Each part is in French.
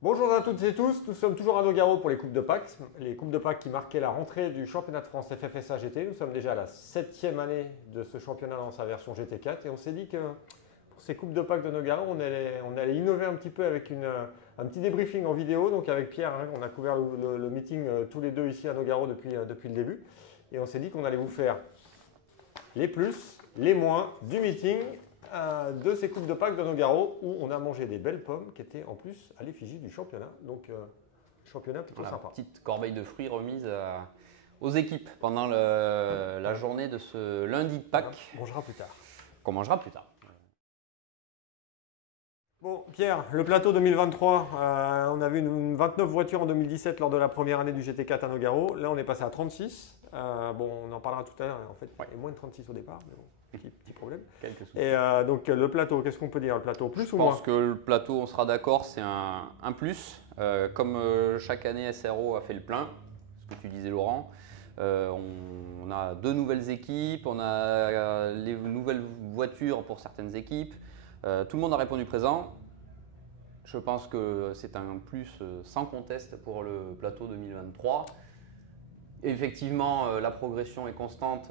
Bonjour à toutes et tous, nous sommes toujours à Nogaro pour les Coupes de Pâques. Les Coupes de Pâques qui marquaient la rentrée du championnat de France FFSA GT. Nous sommes déjà à la 7e année de ce championnat dans sa version GT4 et on s'est dit que pour ces Coupes de Pâques de Nogaro, on allait innover un petit peu avec un petit débriefing en vidéo. Donc avec Pierre, on a couvert le meeting tous les deux ici à Nogaro depuis le début. Et on s'est dit qu'on allait vous faire les plus, les moins du meeting de ces Coupes de Pâques de Nogaro où on a mangé des belles pommes qui étaient en plus à l'effigie du championnat. Donc, championnat plutôt Voilà, sympa. petite corbeille de fruits remise aux équipes pendant la journée de ce lundi de Pâques On mangera plus tard. qu'on mangera plus tard. Bon, Pierre, le plateau 2023, on avait une 29 voitures en 2017 lors de la première année du GT4 à Nogaro. Là, on est passé à 36. Bon, on en parlera tout à l'heure. En fait, il y a moins de 36 au départ, mais bon, petit problème. Quelques soucis. Et donc, le plateau, qu'est-ce qu'on peut dire? Le plateau, plus Je ou moins? pense que le plateau, on sera d'accord, c'est un plus. Comme chaque année, SRO a fait le plein, ce que tu disais Laurent. On a deux nouvelles équipes, on a les nouvelles voitures pour certaines équipes. Tout le monde a répondu présent. Je pense que c'est un plus sans conteste pour le plateau 2023. Effectivement, la progression est constante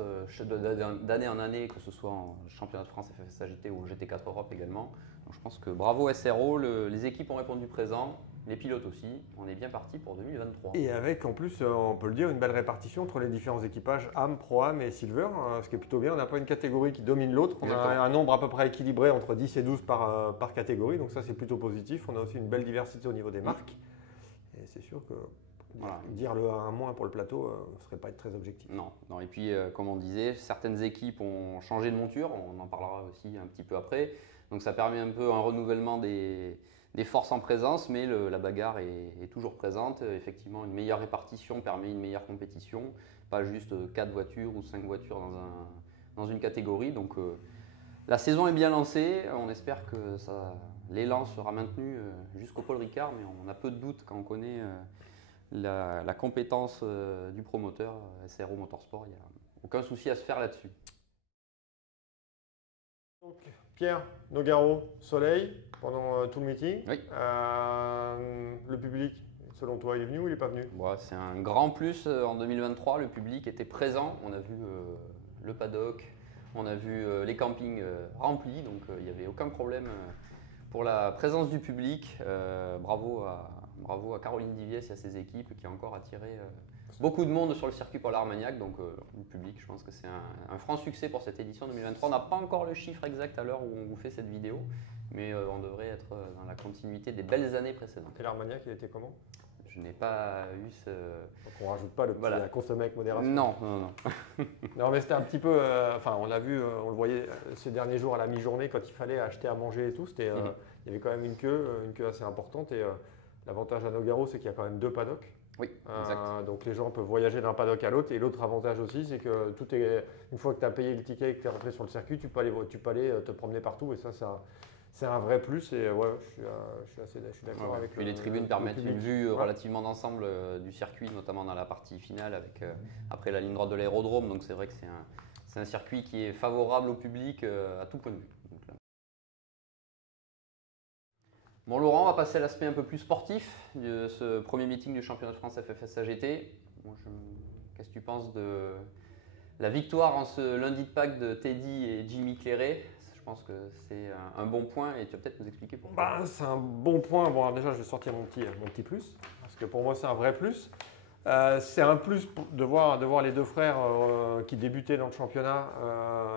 d'année en année, que ce soit en championnat de France FFSA GT ou en GT4 Europe également. Donc je pense que bravo SRO, les équipes ont répondu présent, les pilotes aussi. On est bien parti pour 2023. Et avec en plus, on peut le dire, une belle répartition entre les différents équipages AM, Pro-Am et Silver, ce qui est plutôt bien. On n'a pas une catégorie qui domine l'autre. On a Exactement. un nombre à peu près équilibré entre 10 et 12 par catégorie, donc ça c'est plutôt positif. On a aussi une belle diversité au niveau des marques. Et c'est sûr que Voilà. dire le 1 moins pour le plateau ne serait pas être très objectif. Non, non. Et puis, comme on disait, certaines équipes ont changé de monture. On en parlera aussi un petit peu après. Donc, ça permet un peu un renouvellement des forces en présence, mais la bagarre est toujours présente. Effectivement, une meilleure répartition permet une meilleure compétition. Pas juste 4 voitures ou 5 voitures dans une catégorie. Donc, la saison est bien lancée. On espère que l'élan sera maintenu jusqu'au Paul Ricard, mais on a peu de doutes quand on connaît la compétence du promoteur SRO Motorsport. Il n'y a aucun souci à se faire là-dessus. Donc, Pierre, Nogaro, soleil pendant tout le meeting. Oui. Le public, selon toi, il est venu ou il n'est pas venu? Bon, c'est un grand plus en 2023. Le public était présent. On a vu le paddock, on a vu les campings remplis, donc il n'y avait aucun problème pour la présence du public. Bravo à Caroline Diviès et à ses équipes qui ont encore attiré beaucoup de monde sur le circuit pour l'Armagnac. Donc le public, je pense que c'est un franc succès pour cette édition 2023. On n'a pas encore le chiffre exact à l'heure où on vous fait cette vidéo, mais on devrait être dans la continuité des belles années précédentes. Et l'Armagnac, il était comment? Je n'ai pas eu ce... Donc on rajoute pas le petit Voilà. à consommer avec modération. Non, non, non. Non, mais c'était un petit peu. Enfin, on l'a vu, on le voyait ces derniers jours à la mi-journée quand il fallait acheter à manger et tout. C'était, il y avait quand même une queue assez importante. Et l'avantage à Nogaro, c'est qu'il y a quand même deux paddocks. Oui, exact. Donc les gens peuvent voyager d'un paddock à l'autre. Et l'autre avantage aussi, c'est que une fois que tu as payé le ticket et que tu es rentré sur le circuit, tu peux aller te promener partout. Et ça, c'est un vrai plus. Et ouais, je suis d'accord avec Puis les tribunes permettent public. une vue Ouais. relativement d'ensemble du circuit, notamment dans la partie finale, avec, après la ligne droite de l'aérodrome. Donc c'est vrai que c'est un circuit qui est favorable au public à tout point de vue. Donc, là. Bon Laurent, on va passer à l'aspect un peu plus sportif de ce premier meeting du championnat de France FFSA GT. Qu'est-ce que tu penses de la victoire en ce lundi de Pâques de Teddy et Jimmy Clairet? Je pense que c'est un bon point et tu vas peut-être nous expliquer pourquoi. Bah, c'est un bon point. Bon, alors déjà, je vais sortir mon petit plus, parce que pour moi, c'est un vrai plus. C'est un plus de voir les deux frères qui débutaient dans le championnat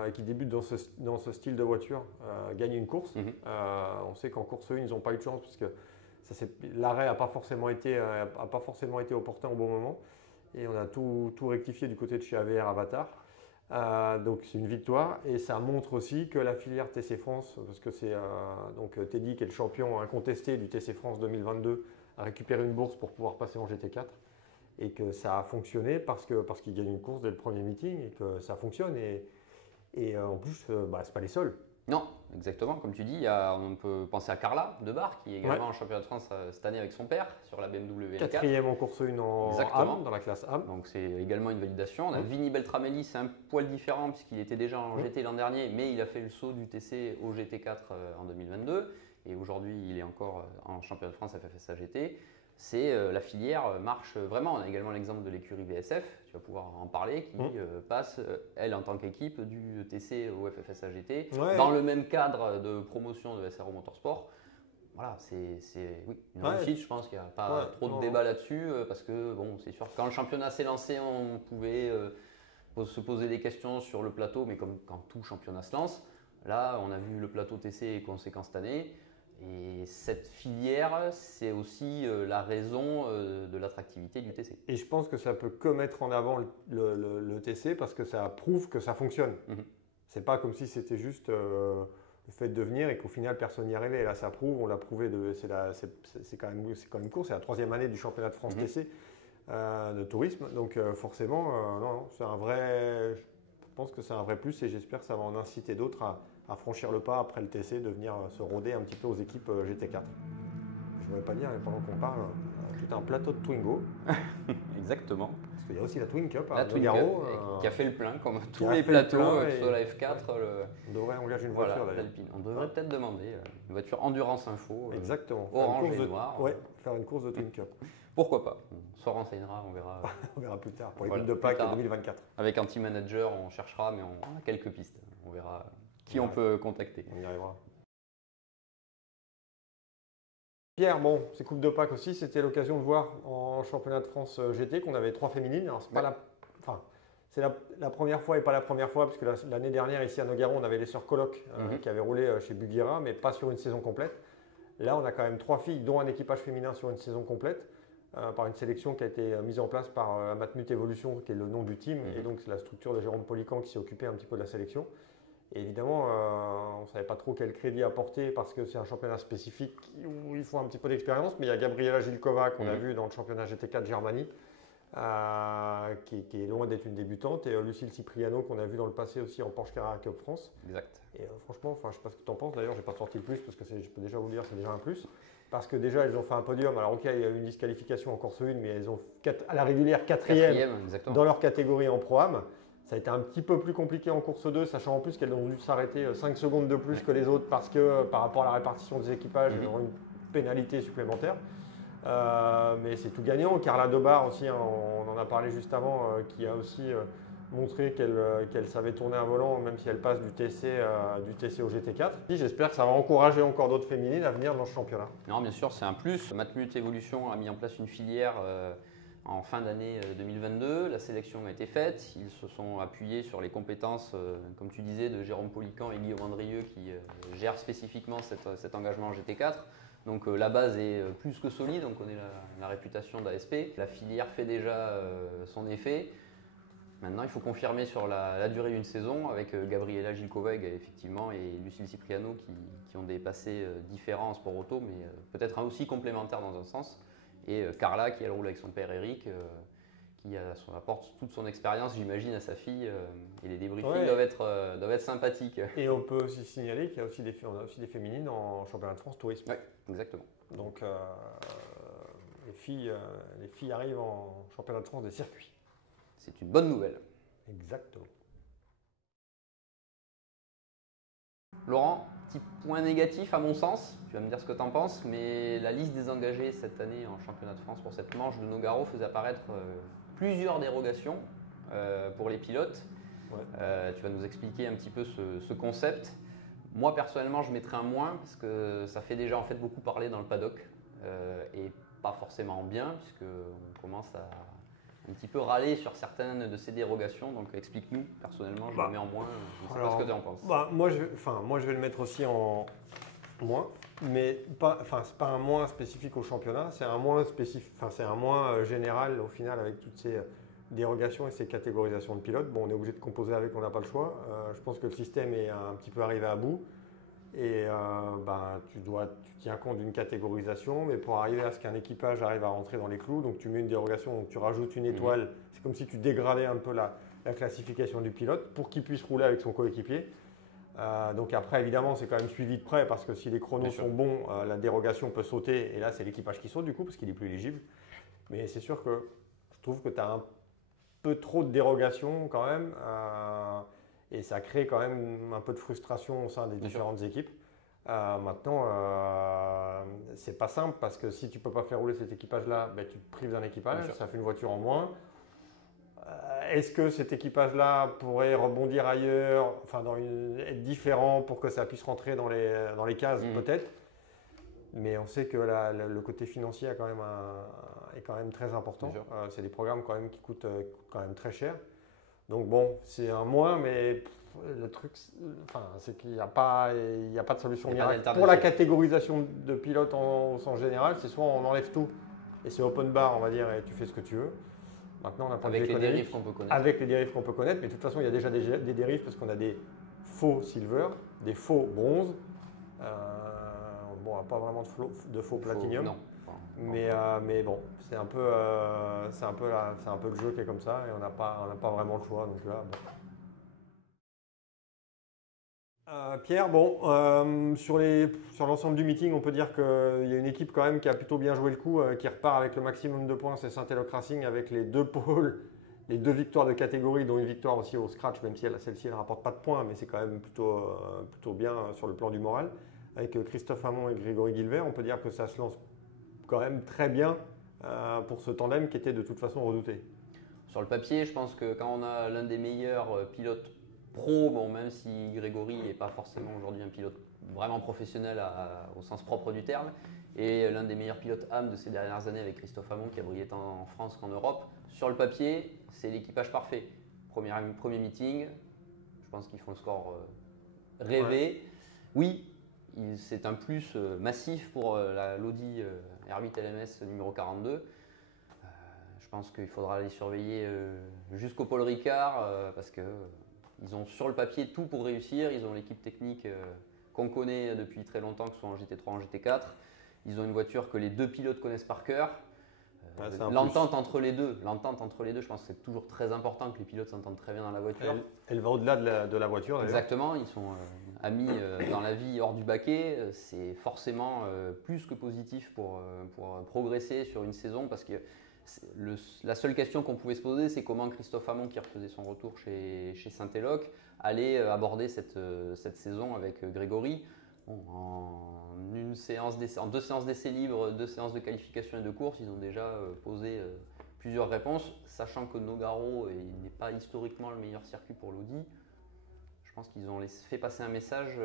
et qui débutent dans ce style de voiture gagner une course. On sait qu'en course 1, ils n'ont pas eu de chance parce que l'arrêt n'a pas forcément été opportun au bon moment. Et on a tout rectifié du côté de chez AVR Avatar. Donc c'est une victoire et ça montre aussi que la filière TC France, parce que c'est donc Teddy qui est le champion incontesté du TC France 2022, a récupéré une bourse pour pouvoir passer en GT4 et que ça a fonctionné parce qu'il gagne une course dès le premier meeting et que ça fonctionne. Et Et en plus, bah, c'est pas les seuls. Non, exactement. Comme tu dis, on peut penser à Carla Debar, qui est également en championnat de France cette année avec son père sur la BMW L4. Quatrième en course 1 en AM, dans la classe AM. Donc c'est également une validation. On a Vinny Beltramelli, c'est un poil différent puisqu'il était déjà en GT l'an dernier, mais il a fait le saut du TC au GT4 en 2022. Et aujourd'hui, il est encore en championnat de France FFSA GT. La filière marche vraiment. On a également l'exemple de l'écurie VSF, tu vas pouvoir en parler, qui passe, elle, en tant qu'équipe, du TC au FFSA GT, dans le même cadre de promotion de SRO Motorsport. Voilà, c'est une réussite, je pense qu'il n'y a pas trop de débat là-dessus, parce que bon, c'est sûr que quand le championnat s'est lancé, on pouvait se poser des questions sur le plateau, mais comme quand tout championnat se lance, là, on a vu le plateau TC est conséquent cette année. Et cette filière, c'est aussi la raison de l'attractivité du TC. Et je pense que ça peut que mettre en avant le TC parce que ça prouve que ça fonctionne. C'est pas comme si c'était juste le fait de venir et qu'au final personne n'y arrivait. Là, ça prouve, on l'a prouvé, c'est quand même court, c'est la 3e année du championnat de France TC de tourisme. Donc forcément, non, c'est un vrai, je pense que c'est un vrai plus et j'espère que ça va en inciter d'autres à franchir le pas après le TC, de venir se rôder un petit peu aux équipes GT4. Je ne voudrais pas dire, mais pendant qu'on parle, tout un plateau de Twingo. Exactement. Parce qu'il y a aussi la Twin Cup à Nogaro. Qui a fait le plein, comme tous les plateaux, sur la F4. On devrait engager une voiture d'ailleurs. On devrait peut-être demander une voiture Endurance Info. Exactement. Orange et noir. Faire une course de Twin Cup. Pourquoi pas? On s'en renseignera, on verra. On verra plus tard, pour les de Pâques 2024. Avec un team manager, on cherchera, mais on a quelques pistes. On verra qui on peut contacter. On y arrivera. Pierre, bon, c'est Coupe de Pâques aussi, c'était l'occasion de voir en championnat de France GT qu'on avait 3 féminines. Alors, c'est la première fois et pas la première fois, puisque l'année dernière, ici à Nogaro, on avait les sœurs Coloc qui avaient roulé chez Buguera, mais pas sur une saison complète. Là, on a quand même 3 filles, dont un équipage féminin sur une saison complète, par une sélection qui a été mise en place par Matmut Evolution, qui est le nom du team, et donc c'est la structure de Jérôme Polican qui s'est occupé un petit peu de la sélection. Et évidemment, on ne savait pas trop quel crédit apporter parce que c'est un championnat spécifique où il faut un petit peu d'expérience. Mais il y a Gabriela Gilkova qu'on a vu dans le championnat GT4 Germanie, qui est loin d'être une débutante, et Lucille Cipriano qu'on a vu dans le passé aussi en Porsche Carrera Cup France. Exact. Et franchement, je ne sais pas ce que tu en penses. D'ailleurs, je n'ai pas sorti le plus parce que je peux déjà vous le dire, c'est déjà un plus. Parce que déjà, elles ont fait un podium. Alors, ok, il y a eu une disqualification en Corse 1, mais elles ont à la régulière 4e dans leur catégorie en Pro-Am. Ça a été un petit peu plus compliqué en course 2, sachant en plus qu'elles ont dû s'arrêter 5 secondes de plus que les autres parce que par rapport à la répartition des équipages, elles auront une pénalité supplémentaire. Mais c'est tout gagnant. Carla Debar aussi, hein, on en a parlé juste avant, qui a aussi montré qu'elle savait tourner un volant, même si elle passe du TC au GT4. J'espère que ça va encourager encore d'autres féminines à venir dans ce championnat. Non, bien sûr, c'est un plus. Matmut Evolution a mis en place une filière en fin d'année 2022, la sélection a été faite, ils se sont appuyés sur les compétences, comme tu disais, de Jérôme Polican et Guillaume Andrieux qui gèrent spécifiquement cet engagement en GT4. Donc la base est plus que solide, on connaît la réputation d'ASP. La filière fait déjà son effet. Maintenant, il faut confirmer sur la durée d'une saison avec Gabriela Gilkova effectivement et Lucille Cipriano qui ont des passés différents en sport auto, mais peut-être aussi complémentaires dans un sens. Et Carla qui elle roule avec son père Eric, qui apporte toute son expérience, j'imagine, à sa fille. Et les débriefings doivent être sympathiques. Et on peut aussi signaler qu'il y a aussi on a aussi des féminines en championnat de France tourisme. Oui, exactement. Donc les filles arrivent en championnat de France des circuits. C'est une bonne nouvelle. Exactement. Laurent, petit point négatif à mon sens, tu vas me dire ce que tu en penses, mais la liste des engagés cette année en championnat de France pour cette manche de Nogaro faisait apparaître plusieurs dérogations pour les pilotes. Tu vas nous expliquer un petit peu ce concept. Moi personnellement je mettrais un moins parce que ça fait déjà en fait beaucoup parler dans le paddock et pas forcément bien puisqu'on commence à un petit peu râler sur certaines de ces dérogations, donc explique-nous. Personnellement, je le mets en moins, je ne sais pas ce que tu en penses. Moi, je vais le mettre aussi en moins, mais c'est pas un moins spécifique au championnat, c'est un moins c'est un moins général au final avec toutes ces dérogations et ces catégorisations de pilotes. Bon, on est obligé de composer avec, on n'a pas le choix. Je pense que le système est un petit peu arrivé à bout. Et tu tiens compte d'une catégorisation, mais pour arriver à ce qu'un équipage arrive à rentrer dans les clous, donc tu mets une dérogation, donc tu rajoutes une étoile. C'est comme si tu dégradais un peu la classification du pilote pour qu'il puisse rouler avec son coéquipier. Donc après, évidemment, c'est quand même suivi de près parce que si les chronos sont bons, la dérogation peut sauter. Et là, c'est l'équipage qui saute du coup parce qu'il est plus éligible. Mais c'est sûr que je trouve que tu as un peu trop de dérogations quand même. Et ça crée quand même un peu de frustration au sein des différentes équipes. Maintenant, c'est pas simple parce que si tu peux pas faire rouler cet équipage-là, ben, tu te prives d'un équipage, ça fait une voiture en moins. Est-ce que cet équipage-là pourrait rebondir ailleurs, enfin être différent pour que ça puisse rentrer dans les cases peut-être. Mais on sait que le côté financier est quand même très important. C'est des programmes quand même qui coûtent quand même très cher. Donc bon, c'est un moins, mais le truc, c'est qu'il n'y a pas de solution miracle. Pour la catégorisation de pilotes en général, c'est soit on enlève tout et c'est open bar, on va dire, et tu fais ce que tu veux. Maintenant, on a avec les dérives qu'on peut connaître. Avec les dérives qu'on peut connaître, mais de toute façon, il y a déjà des dérives parce qu'on a des faux silver, des faux bronze. Bon, pas vraiment de faux platinum. Non. Mais bon, c'est un peu le jeu qui est comme ça et on n'a pas vraiment le choix. Donc là, bon. Pierre, bon, sur l'ensemble du meeting, on peut dire qu'il y a une équipe quand même qui a plutôt bien joué le coup, qui repart avec le maximum de points, c'est Saint-Eloque Racing avec les 2 pôles, les 2 victoires de catégorie, dont une victoire aussi au scratch, même si celle-ci ne rapporte pas de points, mais c'est quand même plutôt bien sur le plan du moral. Avec Christophe Hamon et Grégory Guilbert, on peut dire que ça se lance quand même très bien pour ce tandem qui était de toute façon redouté. Sur le papier, je pense que quand on a l'un des meilleurs pilotes pro, bon, même si Grégory n'est pas forcément aujourd'hui un pilote vraiment professionnel au sens propre du terme, et l'un des meilleurs pilotes âme de ces dernières années avec Christophe Hamon qui a brillé tant en France qu'en Europe, sur le papier, c'est l'équipage parfait. Premier meeting, je pense qu'ils font le score rêvé. Oui, c'est un plus massif pour l'Audi R8 LMS numéro 42. Je pense qu'il faudra les surveiller jusqu'au Paul Ricard parce qu'ils ont sur le papier tout pour réussir. Ils ont l'équipe technique qu'on connaît depuis très longtemps, que ce soit en GT3 ou en GT4. Ils ont une voiture que les 2 pilotes connaissent par cœur. L'entente entre les deux, je pense que c'est toujours très important que les pilotes s'entendent très bien dans la voiture. Elle va au-delà de la voiture d'ailleurs. Exactement, ils sont amis dans la vie hors du baquet. C'est forcément plus que positif pour progresser sur une saison parce que la seule question qu'on pouvait se poser, c'est comment Christophe Hamon, qui refaisait son retour chez Saint-Eloque, allait aborder cette saison avec Grégory. Bon, en 2 séances d'essais libres, 2 séances de qualification et de course, ils ont déjà posé plusieurs réponses, sachant que Nogaro n'est pas historiquement le meilleur circuit pour l'Audi. Je pense qu'ils ont fait passer un message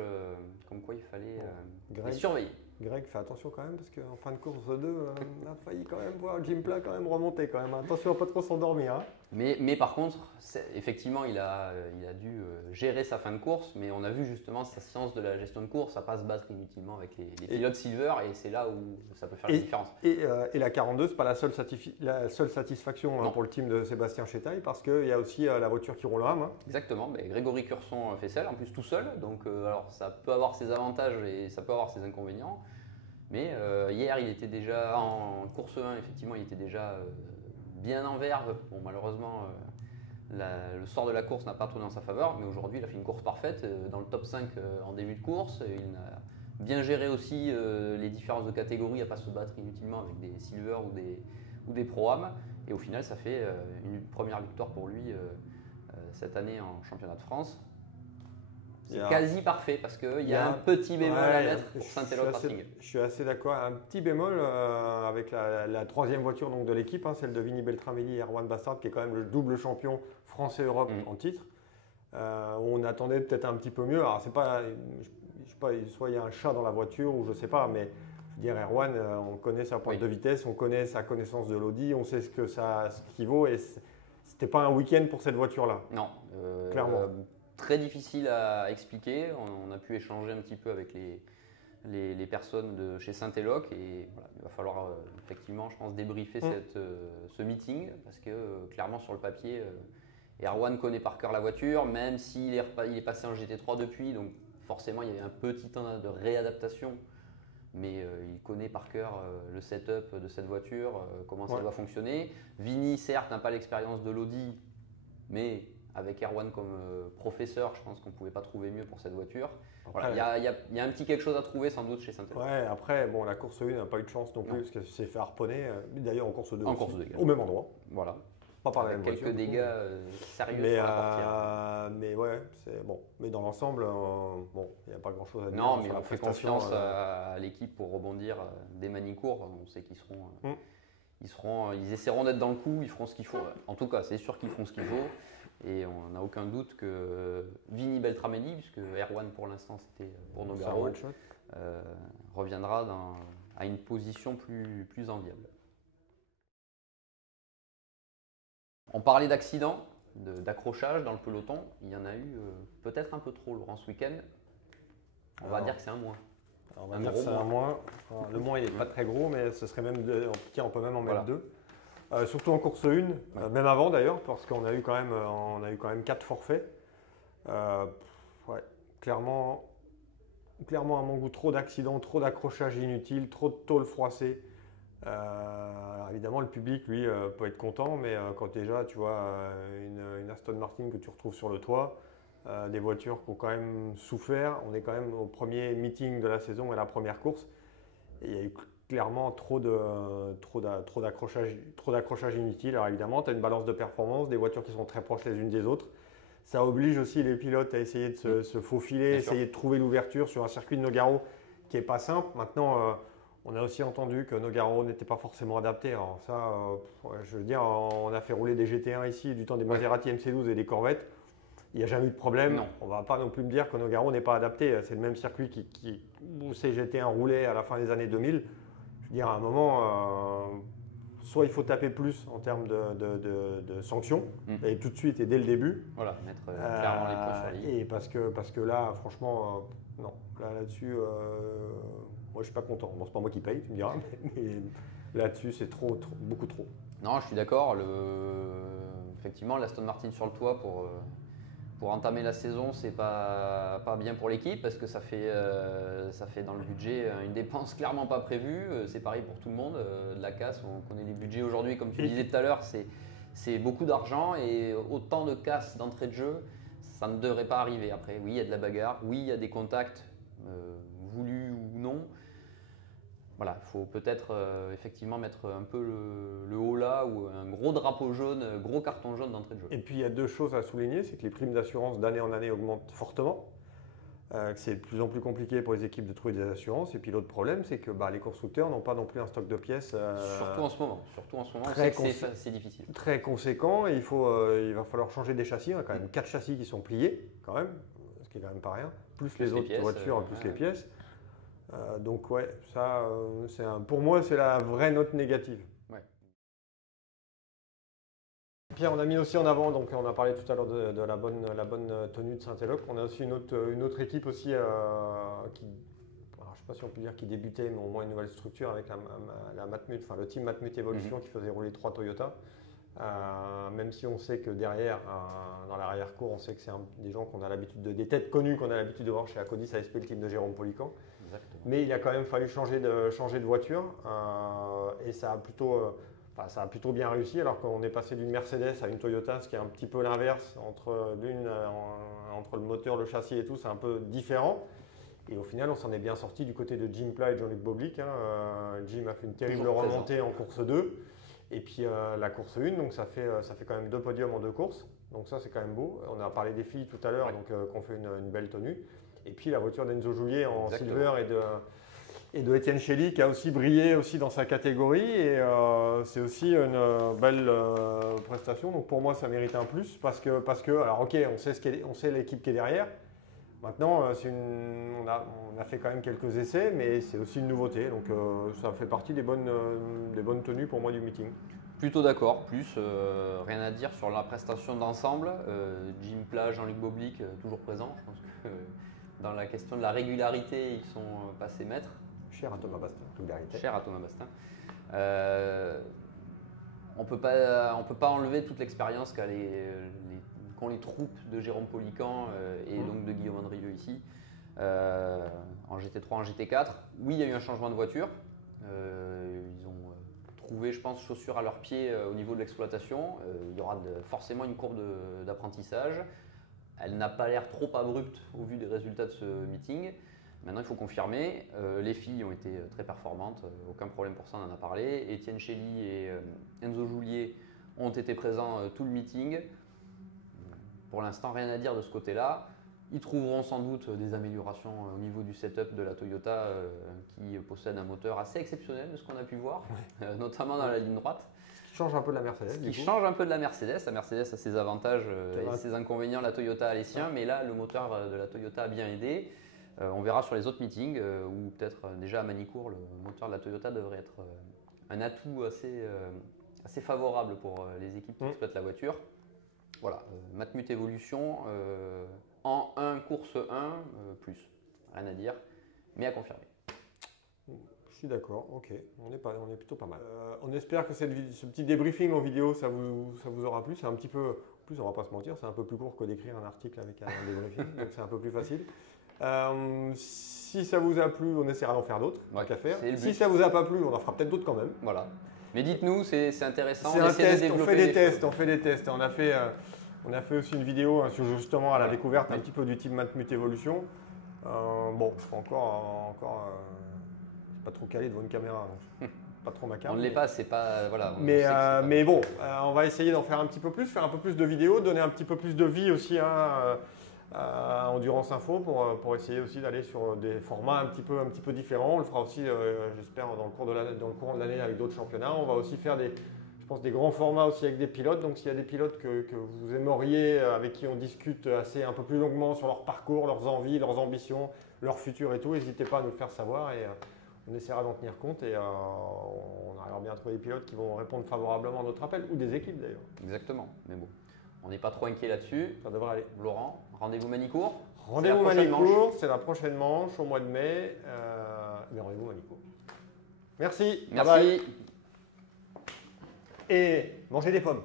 comme quoi il fallait les surveiller. Greg, fais attention quand même parce qu'en fin de course 2, on a failli quand même voir Jim Pla quand même remonter quand même. Attention à ne pas trop s'endormir. Hein. Mais par contre, effectivement, il a dû gérer sa fin de course, mais on a vu justement sa science de la gestion de course, à ne pas se battre inutilement avec les pilotes silver et c'est là où ça peut faire la différence. Et la 42, ce n'est pas la seule satisfaction pour le team de Sébastien Chétaille parce qu'il y a aussi la voiture qui roule rame. Hein. Exactement, mais Grégory Curson fait celle, en plus tout seul, donc alors ça peut avoir ses avantages et ça peut avoir ses inconvénients. Mais hier, il était déjà en course 1, effectivement, il était déjà bien en verve. Bon, malheureusement, le sort de la course n'a pas tourné en sa faveur, mais aujourd'hui, il a fait une course parfaite dans le top 5 en début de course. Il a bien géré aussi les différences de catégorie, à ne pas se battre inutilement avec des silver ou des pro-am. Et au final, ça fait une première victoire pour lui cette année en championnat de France. C'est quasi parfait parce qu'il y a un petit bémol à mettre pour Saint-Eloque Racing. Je suis assez d'accord. Un petit bémol avec la troisième voiture donc, de l'équipe, hein, celle de Vinny Beltramelli et Erwan Bastard, qui est quand même le double champion France-Europe en titre. On attendait peut-être un petit peu mieux. Alors, c'est pas, je sais pas, soit il y a un chat dans la voiture ou je ne sais pas, mais je veux dire, Erwan, on connaît sa pointe de vitesse, on connaît sa connaissance de l'Audi, on sait ce qu'il vaut et c'était pas un week-end pour cette voiture-là. Non, clairement. Très difficile à expliquer. On a pu échanger un petit peu avec les personnes de chez Saint-Eloque et voilà, il va falloir effectivement, je pense, débriefer ce meeting parce que clairement sur le papier, Erwan connaît par cœur la voiture, même s'il est passé en GT3 depuis, donc forcément il y avait un petit temps de réadaptation, mais il connaît par cœur le setup de cette voiture, comment ça doit fonctionner. Vinny, certes, n'a pas l'expérience de l'Audi, mais avec Erwan comme professeur, je pense qu'on ne pouvait pas trouver mieux pour cette voiture. Après, Voilà, il y a un petit quelque chose à trouver sans doute chez Saint-Etienne. Ouais, après, bon, la course 1 n'a pas eu de chance non plus parce qu'elle s'est fait harponner. D'ailleurs, en course 2 En aussi, course 2 également. au même endroit. Voilà. Pas par la Avec même quelques voiture, du coup, dégâts sérieux mais, sur la portière. mais ouais, c'est bon. Mais dans l'ensemble, bon, il n'y a pas grand-chose à dire. Non, mais sur la on fait prestation, confiance à l'équipe pour rebondir dès Manicourt. On sait qu'ils ils essaieront d'être dans le coup, ils feront ce qu'il faut. En tout cas, c'est sûr qu'ils feront ce qu'il faut. Et on n'a aucun doute que Vini Beltramelli, puisque Erwan pour l'instant c'était pour c'est un Nogaro, one-shot. reviendra à une position plus enviable. On parlait d'accidents, d'accrochage dans le peloton. Il y en a eu peut-être un peu trop, Laurent, ce week-end. On va dire que c'est un moins. On va dire que c'est un moins. Alors, le moins, il n'est pas très gros, mais ce serait même tiens, on peut même en mettre deux. Surtout en course 1, même avant d'ailleurs, parce qu'on a eu quand même 4 forfaits. Ouais, clairement, à mon goût, trop d'accidents, trop d'accrochages inutiles, trop de tôles froissées. Alors évidemment, le public, lui, peut être content, mais quand déjà, tu vois, une Aston Martin que tu retrouves sur le toit, des voitures qui ont quand même souffert, on est quand même au premier meeting de la saison et la première course, et il y a eu clairement trop d'accrochages inutiles. Alors évidemment, tu as une balance de performance, des voitures qui sont très proches les unes des autres. Ça oblige aussi les pilotes à essayer de se faufiler, essayer de trouver l'ouverture sur un circuit de Nogaro qui n'est pas simple. Maintenant, on a aussi entendu que Nogaro n'était pas forcément adapté. Alors ça, je veux dire, on a fait rouler des GT1 ici du temps des Maserati MC12 et des Corvettes. Il n'y a jamais eu de problème. Non. On ne va pas non plus me dire que Nogaro n'est pas adapté. C'est le même circuit où ces GT1 roulaient à la fin des années 2000. Je veux dire, à un moment, soit il faut taper plus en termes de sanctions, et tout de suite et dès le début. Voilà, mettre clairement les points sur les i. Et parce que là, franchement, non. Là-dessus, moi je suis pas content. Bon, c'est pas moi qui paye, tu me diras, mais là-dessus, c'est beaucoup trop. Non, je suis d'accord. Effectivement, l'Aston Martin sur le toit pour entamer la saison, c'est pas bien pour l'équipe parce que ça fait dans le budget une dépense clairement pas prévue. C'est pareil pour tout le monde. De la casse, on connaît les budgets aujourd'hui, comme tu disais tout à l'heure, c'est beaucoup d'argent et autant de casse d'entrée de jeu, ça ne devrait pas arriver. Après, oui, il y a de la bagarre, oui, il y a des contacts voulus ou non. Voilà, il faut peut-être effectivement mettre un peu le haut là ou un gros drapeau jaune, gros carton jaune d'entrée de jeu. Et puis il y a deux choses à souligner, c'est que les primes d'assurance d'année en année augmentent fortement, que c'est de plus en plus compliqué pour les équipes de trouver des assurances. Et puis l'autre problème, c'est que les constructeurs n'ont pas non plus un stock de pièces. Surtout en ce moment, on sait que c'est difficile. Très conséquent, et il va falloir changer des châssis. On a quand même 4 châssis qui sont pliés, quand même, ce qui est quand même pas rien, plus les autres voitures, plus les pièces. Donc ouais, ça, pour moi, c'est la vraie note négative. Ouais. Pierre, on a mis aussi en avant, donc on a parlé tout à l'heure de la bonne tenue de Saint-Élope. On a aussi une autre équipe aussi qui, alors, je ne sais pas si on peut dire qui débutait, mais au moins une nouvelle structure avec la Matmut, enfin le team Matmut Evolution qui faisait rouler 3 Toyota. Même si on sait que derrière, dans l'arrière-cour, on sait que c'est des gens qu'on a l'habitude des têtes connues qu'on a l'habitude de voir chez Acodis ASP, le team de Jérôme Polican. Exactement. Mais il a quand même fallu changer de voiture et ça a plutôt bien réussi, alors qu'on est passé d'une Mercedes à une Toyota, ce qui est un petit peu l'inverse entre le moteur, le châssis et tout, c'est un peu différent. Et au final, on s'en est bien sorti du côté de Jim Pla et Jean-Luc Boblik. Jim a fait une terrible remontée en course 2. Et puis la course 1, donc ça fait quand même 2 podiums en 2 courses. Donc ça, c'est quand même beau. On a parlé des filles tout à l'heure, donc qu'on fait une belle tenue. Et puis la voiture d'Enzo Joulier en silver et de Étienne Chély qui a aussi brillé aussi dans sa catégorie. Et c'est aussi une belle prestation. Donc pour moi, ça mérite un plus parce que alors ok, on sait l'équipe qui est derrière. Maintenant, on a fait quand même quelques essais, mais c'est aussi une nouveauté. Donc ça fait partie des bonnes tenues pour moi du meeting. Plutôt d'accord, plus rien à dire sur la prestation d'ensemble. Jim Pla, Jean-Luc Boblik, toujours présent. Je pense que dans la question de la régularité, ils sont passés maîtres. Cher à Thomas Bastin, régularité. Cher à Thomas Bastin. On peut pas enlever toute l'expérience qu'ont les troupes de Jérôme Polican et donc de Guillaume Andrieux ici, en GT3, en GT4. Oui, il y a eu un changement de voiture. Ils ont trouver, je pense, chaussures à leurs pieds au niveau de l'exploitation. Il y aura forcément une courbe d'apprentissage. Elle n'a pas l'air trop abrupte au vu des résultats de ce meeting. Maintenant, il faut confirmer. Les filles ont été très performantes, aucun problème pour ça, on en a parlé. Étienne Chély et Enzo Joulier ont été présents tout le meeting. Pour l'instant, rien à dire de ce côté-là. Ils trouveront sans doute des améliorations au niveau du setup de la Toyota qui possède un moteur assez exceptionnel de ce qu'on a pu voir, notamment dans la ligne droite. Ce qui change un peu de la Mercedes. Ce qui change un peu de la Mercedes. La Mercedes a ses avantages et ses inconvénients, la Toyota a les siens, mais là, le moteur de la Toyota a bien aidé. On verra sur les autres meetings où peut-être déjà à Manicourt, le moteur de la Toyota devrait être un atout assez favorable pour les équipes qui exploitent la voiture. Voilà, Matmut Evolution en 1, course 1, plus. Rien à dire, mais à confirmer. Je suis d'accord, ok, on est plutôt pas mal. On espère que ce petit débriefing en vidéo, ça vous aura plu. C'est un petit peu, en plus on va pas se mentir, c'est un peu plus court que d'écrire un article avec un débriefing, donc c'est un peu plus facile. Si ça vous a plu, on essaiera d'en faire d'autres, qu'à faire. Si ça vous a pas plu, on en fera peut-être d'autres quand même. Voilà. Mais dites-nous, c'est intéressant. C'est un test, on fait des tests. On a fait aussi une vidéo sur justement à la découverte un petit peu du type Matmut Evolution. Bon, encore pas trop calé devant une caméra, donc pas trop ma cam. On ne l'est pas, c'est pas voilà. Mais bon, on va essayer d'en faire un petit peu plus, faire un peu plus de vidéos, donner un petit peu plus de vie aussi à Endurance Info pour essayer aussi d'aller sur des formats un petit peu différents. On le fera aussi, j'espère, dans le cours de l'année avec d'autres championnats. On va aussi faire je pense des grands formats aussi avec des pilotes. Donc s'il y a des pilotes que vous aimeriez, avec qui on discute un peu plus longuement sur leur parcours, leurs envies, leurs ambitions, leur futur et tout, n'hésitez pas à nous le faire savoir et on essaiera d'en tenir compte et on arrivera bien à trouver des pilotes qui vont répondre favorablement à notre appel ou des équipes d'ailleurs. Exactement, mais bon, on n'est pas trop inquiet là-dessus. Ça devrait aller. Laurent, rendez-vous Manicourt. Rendez-vous Manicourt, c'est la prochaine manche au mois de mai. Mais rendez-vous Manicourt. Merci. Merci. Bye bye. Et mangez des pommes.